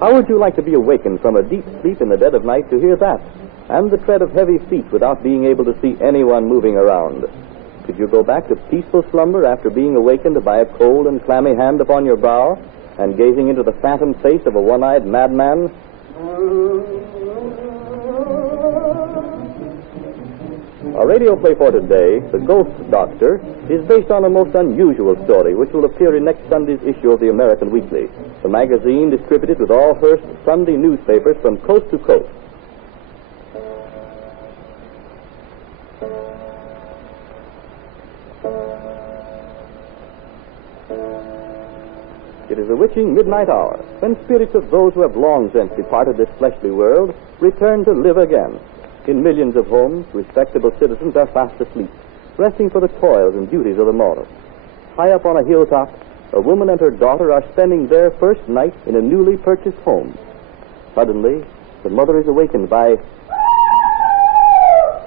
How would you like to be awakened from a deep sleep in the dead of night to hear that, and the tread of heavy feet without being able to see anyone moving around? Could you go back to peaceful slumber after being awakened by a cold and clammy hand upon your brow and gazing into the phantom face of a one-eyed madman? Our radio play for today, The Ghost Doctor, is based on a most unusual story which will appear in next Sunday's issue of the American Weekly, the magazine distributed with all Hearst Sunday newspapers from coast to coast. It is a witching midnight hour, when spirits of those who have long since departed this fleshly world return to live again. In millions of homes, respectable citizens are fast asleep, resting for the toils and duties of the morrow. High up on a hilltop, a woman and her daughter are spending their first night in a newly purchased home. Suddenly, the mother is awakened by...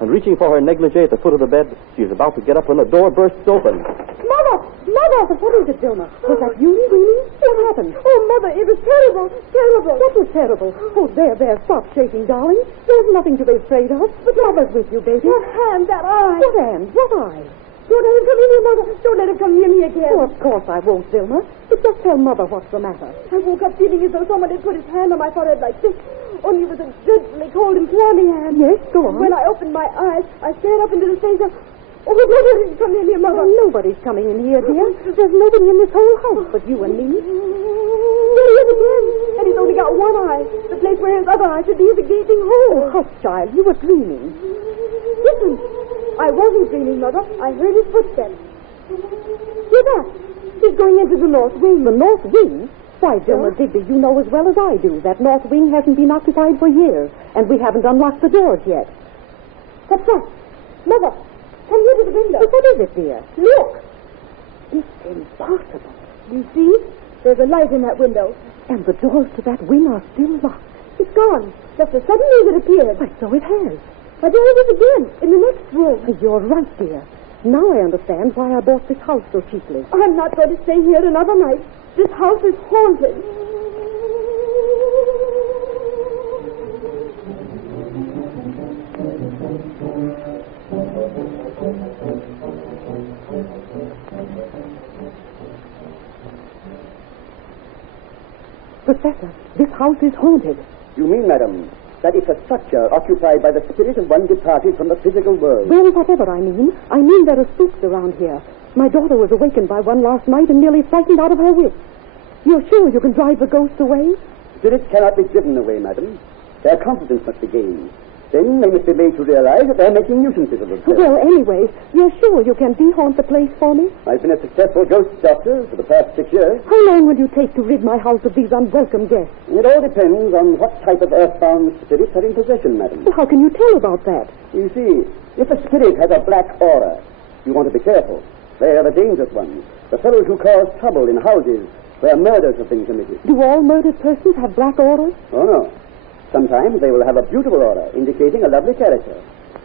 And reaching for her negligee at the foot of the bed, she is about to get up when the door bursts open. Mother! Mother! What is it, Vilma? Was that you, really? What happened? Oh, Mother, it was terrible. Terrible. What was terrible? Oh, there. Stop shaking, darling. There's nothing to be afraid of. But Mother's with you, baby. That hand, that eye. What hand? What eye? Don't let him come in here, Mother. Don't let him come near me again. Oh, of course I won't, Vilma. But just tell Mother what's the matter. I woke up feeling as though someone had put his hand on my forehead like this. Only it was a dreadfully cold and clammy hand. Yes, go on. When I opened my eyes, I stared up into the face of... Oh, but nobody's coming in here, Mother. Oh, nobody's coming in here, dear. There's nobody in this whole house but you and me. There he is again. And he's only got one eye. The place where his other eye should be is a gaping hole. Oh, hush, child. You were dreaming. Listen. I wasn't dreaming, Mother. I heard his footsteps. Hear that? He's going into the north wing. The north wing? Why, Vilma Digby, you know as well as I do that north wing hasn't been occupied for years, and we haven't unlocked the doors yet. What's that? Mother, come here to the window. What is it, dear? Look. It's impossible. You see? There's a light in that window. And the doors to that wing are still locked. It's gone. Just as suddenly as it appeared. Why, so it has. But there it is again, in the next room. You're right, dear. Now I understand why I bought this house so cheaply. I'm not going to stay here another night. This house is haunted. Professor, this house is haunted. You mean, madam, that it's a structure occupied by the spirit of one departed from the physical world? Well, whatever I mean there are spooks around here. My daughter was awakened by one last night and nearly frightened out of her wits. You're sure you can drive the ghosts away? Spirits cannot be driven away, madam. Their confidence must be gained. Then they must be made to realize that they're making nuisances of themselves. Well, anyway, you're sure you can de-haunt the place for me? I've been a successful ghost doctor for the past 6 years. How long will you take to rid my house of these unwelcome guests? It all depends on what type of earthbound spirits are in possession, madam. Well, how can you tell about that? You see, if a spirit has a black aura, you want to be careful. They are the dangerous ones, the fellows who cause trouble in houses where murders have been committed. Do all murdered persons have black auras? Oh, no. Sometimes they will have a beautiful aura, indicating a lovely character.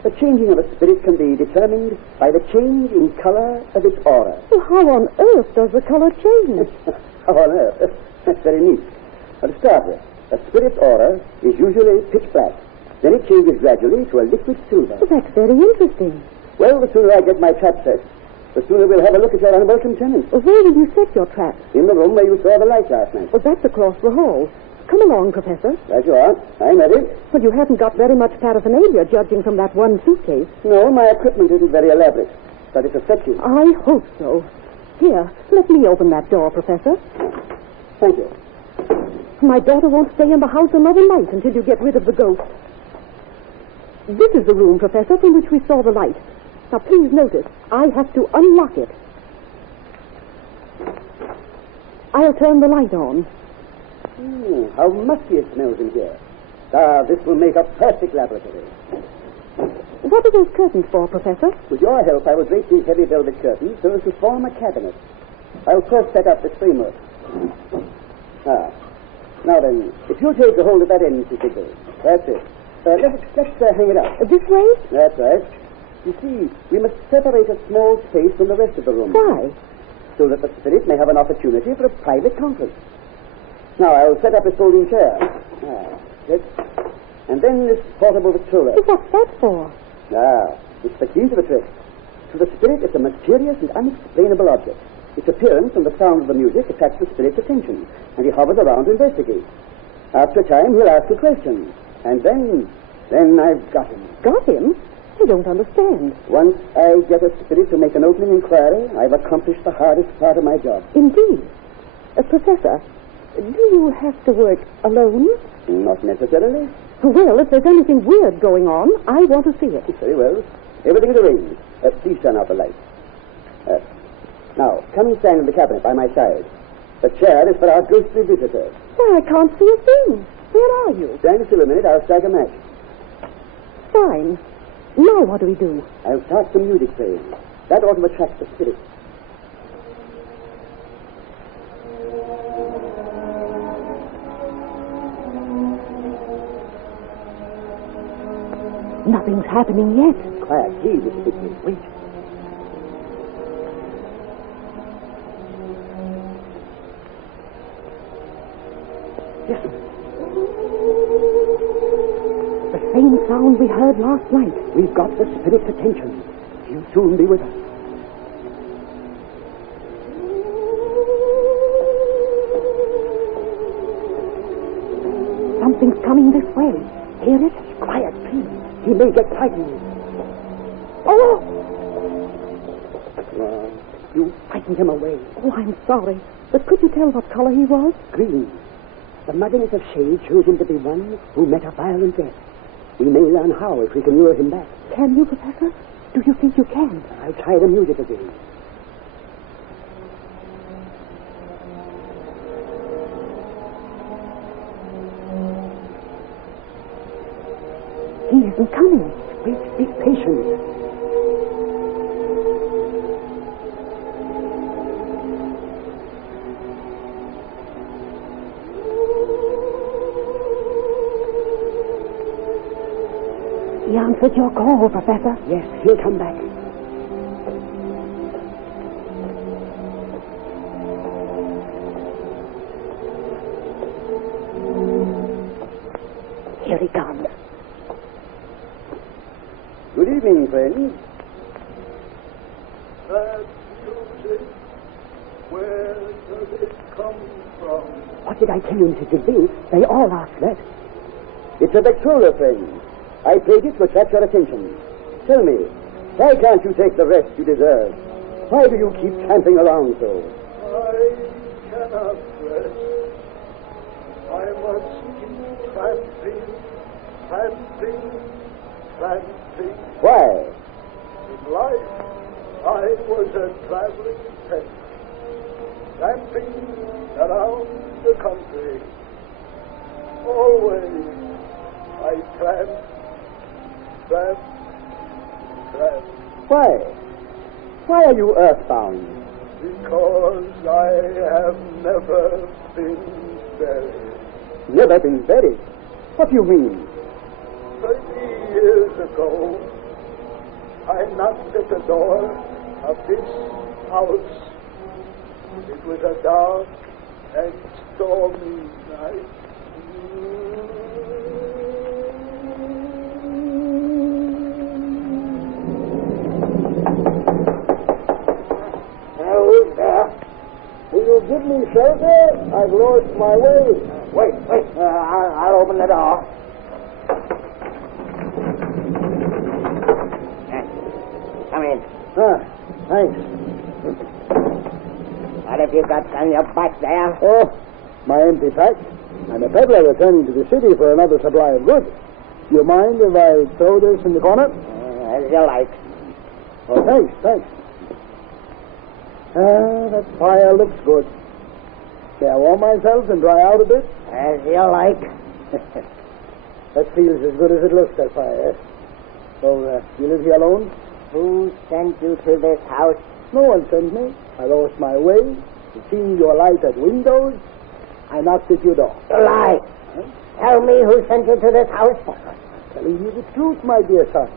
The changing of a spirit can be determined by the change in color of its aura. Well, how on earth does the color change? How on earth? That's very neat. Now, to start with, a spirit's aura is usually pitch black. Then it changes gradually to a liquid silver. Well, that's very interesting. Well, the sooner I get my trap set, the sooner we'll have a look at your unwelcome tenants. Well, where will you set your traps? In the room where you saw the light last night. Well, that's across the hall. Come along, Professor. Right you are. I'm ready. Well, you haven't got very much paraphernalia, judging from that one suitcase. No, my equipment isn't very elaborate, but it's effective. I hope so. Here, let me open that door, Professor. Thank you. My daughter won't stay in the house another night until you get rid of the ghost. This is the room, Professor, from which we saw the light. Now, please notice, I have to unlock it. I'll turn the light on. How musty it smells in here. This will make a perfect laboratory. What are those curtains for, Professor? With your help, I will drape these heavy velvet curtains so as to form a cabinet. I'll first set up this framework. Now then, if you'll take the hold of that end, Mrs. Digby. That's it. Let's hang it up. This way? That's right. You see, we must separate a small space from the rest of the room. Why? So that the spirit may have an opportunity for a private conference. Now, I'll set up this folding chair. Yes. And then this portable Victrola. What's that for? It's the key to the trick. To the spirit, it's a mysterious and unexplainable object. Its appearance and the sound of the music attracts the spirit's attention, and he hovers around to investigate. After a time, he'll ask a question. And then I've got him. Got him? I don't understand. Once I get a spirit to make an opening inquiry, I've accomplished the hardest part of my job. Indeed. Professor, do you have to work alone? Not necessarily. Well, if there's anything weird going on, I want to see it. Very well. Everything's arranged. Please turn out the light. Now, come and stand in the cabinet by my side. The chair is for our ghostly visitor. Why, I can't see a thing. Where are you? Stand still a minute. I'll strike a match. Fine. Now what do we do? I'll start some music playing. That ought to attract the spirit. Nothing's happening yet. Quiet, please, Mr. Bixby. Wait. Listen. The same sound we heard last night. We've got the spirit's attention. He'll soon be with us. Something's coming this way. Hear it? Quiet, please. He may get frightened. Oh! You frightened him away. Oh, I'm sorry. But could you tell what color he was? Green. The muddiness of shade shows him to be one who met a violent death. We may learn how if we can lure him back. Can you, Professor? Do you think you can? I'll try the music again. He isn't coming. Wait, be patient. He answered your call, Professor. Yes, he'll come back. Here he comes. Good evening, friends. That music, where does it come from? What did I tell you, Mrs. Digby? They all ask that. It's a Victrola, friends. I played it to attract your attention. Tell me, why can't you take the rest you deserve? Why do you keep tramping around so? I cannot rest. I must keep tramping, tramping, tramping. Why? In life, I was a traveling pet, tramping around the country. Always, I tramped. Tramp, tramp. Why? Why are you earthbound? Because I have never been buried. Never been buried? What do you mean? 30 years ago, I knocked at the door of this house. It was a dark and stormy night. Who's there? Will you give me shelter? I've lost my way. Wait. I'll open the door. Come in. Thanks. What have you got on your back there? Oh, my empty pack. I'm a peddler returning to the city for another supply of goods. Do you mind if I throw this in the corner? As you like. Oh, thanks. That fire looks good. May I warm myself and dry out a bit? As you like. That feels as good as it looks, that fire. So, you live here alone? Who sent you to this house? No one sent me. I lost my way. Seeing your light at windows, I knocked at your door. You lie. Huh? Tell me who sent you to this house. Telling you the truth, my dear son.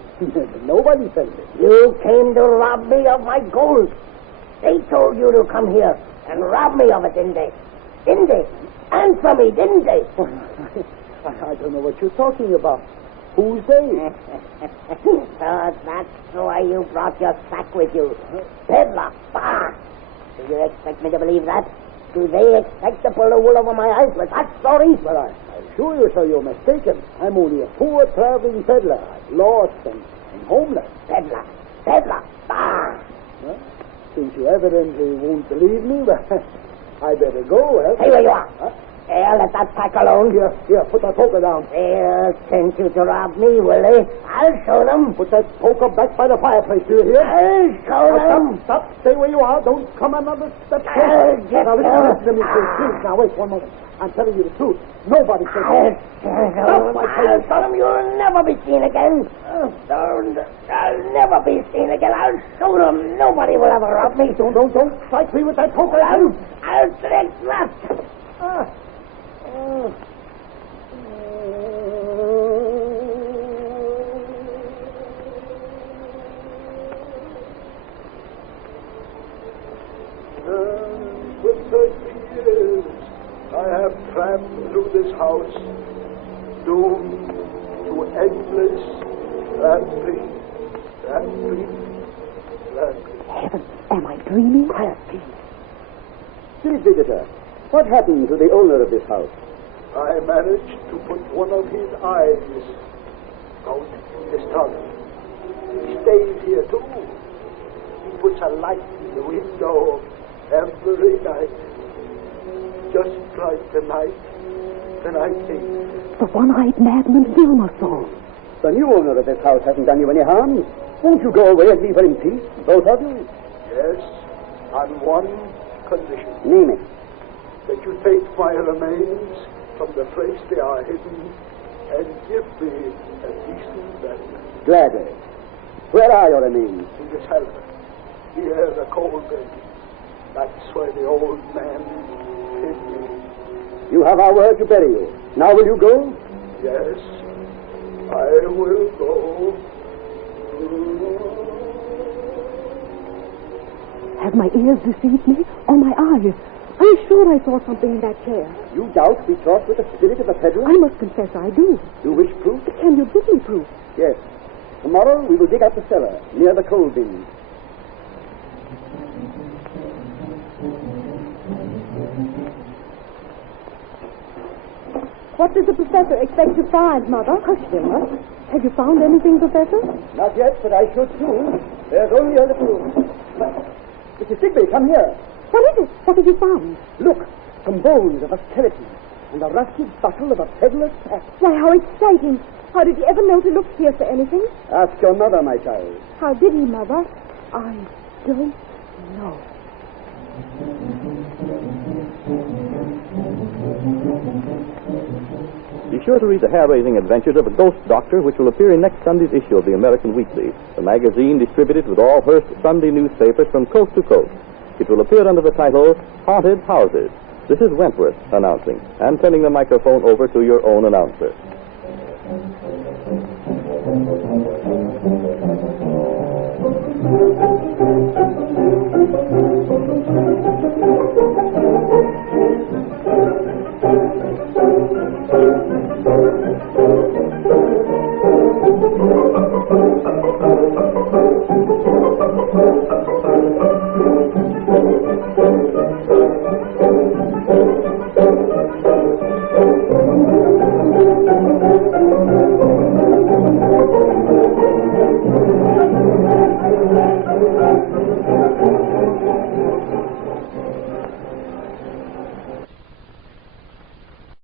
Nobody sent me. You came to rob me of my gold. They told you to come here and rob me of it, didn't they? Didn't they? answer me, didn't they? I don't know what you're talking about. Who's they? So that's why you brought your sack with you. Peddler. Bah! Do you expect me to believe that? Do they expect to pull the wool over my eyes with that story? Well, I assure you, sir, you're mistaken. I'm only a poor traveling peddler, lost and homeless. Peddler. Peddler. Bah! Well, since you evidently won't believe me, well, I better go, eh? Stay where you are. Huh? Here, let that sack alone. Here, put that poker down. They'll send you to rob me, will they? I'll show them. Put that poker back by the fireplace, do you hear? I'll show them. Stop, stay where you are. Don't come another step I'll closer. get Now, you. listen to me, please. Now, wait one moment. I'm telling you the truth. Nobody said I'll that. show them. I'll show them you'll never be seen again. I'll never be seen again. I'll show them nobody will ever rob me. Don't strike me with that poker. I'll trick that. For 30 years, I have tramped through this house, doomed to endless tramping. Heavens, am I dreaming? Quiet, please. Spirit visitor, what happened to the owner of this house? I managed to put one of his eyes out in his tunnel. He stays here too. He puts a light in the window every night. Just like the night came. The one-eyed madman Vilma saw. The new owner of this house hasn't done you any harm. Won't you go away and leave her in peace, both of you? Yes, on one condition. Name it. That you take my remains from the place they are hidden and give me a decent burial. Gladly. Where are your remains? In the cellar, near the coal bin. That's where the old man hid me. You have our word to bury you. Now will you go? Yes, I will go. Have my ears deceived me? Or my eyes? I'm sure I saw something in that chair. You doubt we talk with the spirit of a peddler? I must confess I do. You wish proof? Can you give me proof? Yes. Tomorrow we will dig up the cellar, near the coal bin. What does the professor expect to find, Mother? Hush, Vilma. Have you found anything, Professor? Not yet, but I should soon. There's only a little... Mr. Sigby, come here. What is it? What have you found? Look, some bones of a skeleton and a rusted bottle of a peddler's pack. Why, how exciting. How did he ever know to look here for anything? Ask your mother, my child. How did he, Mother? I don't know. Be sure to read the hair-raising adventures of a ghost doctor, which will appear in next Sunday's issue of the American Weekly, the magazine distributed with all Hearst Sunday newspapers from coast to coast. It will appear under the title Haunted Houses. This is Wentworth announcing and turning the microphone over to your own announcer.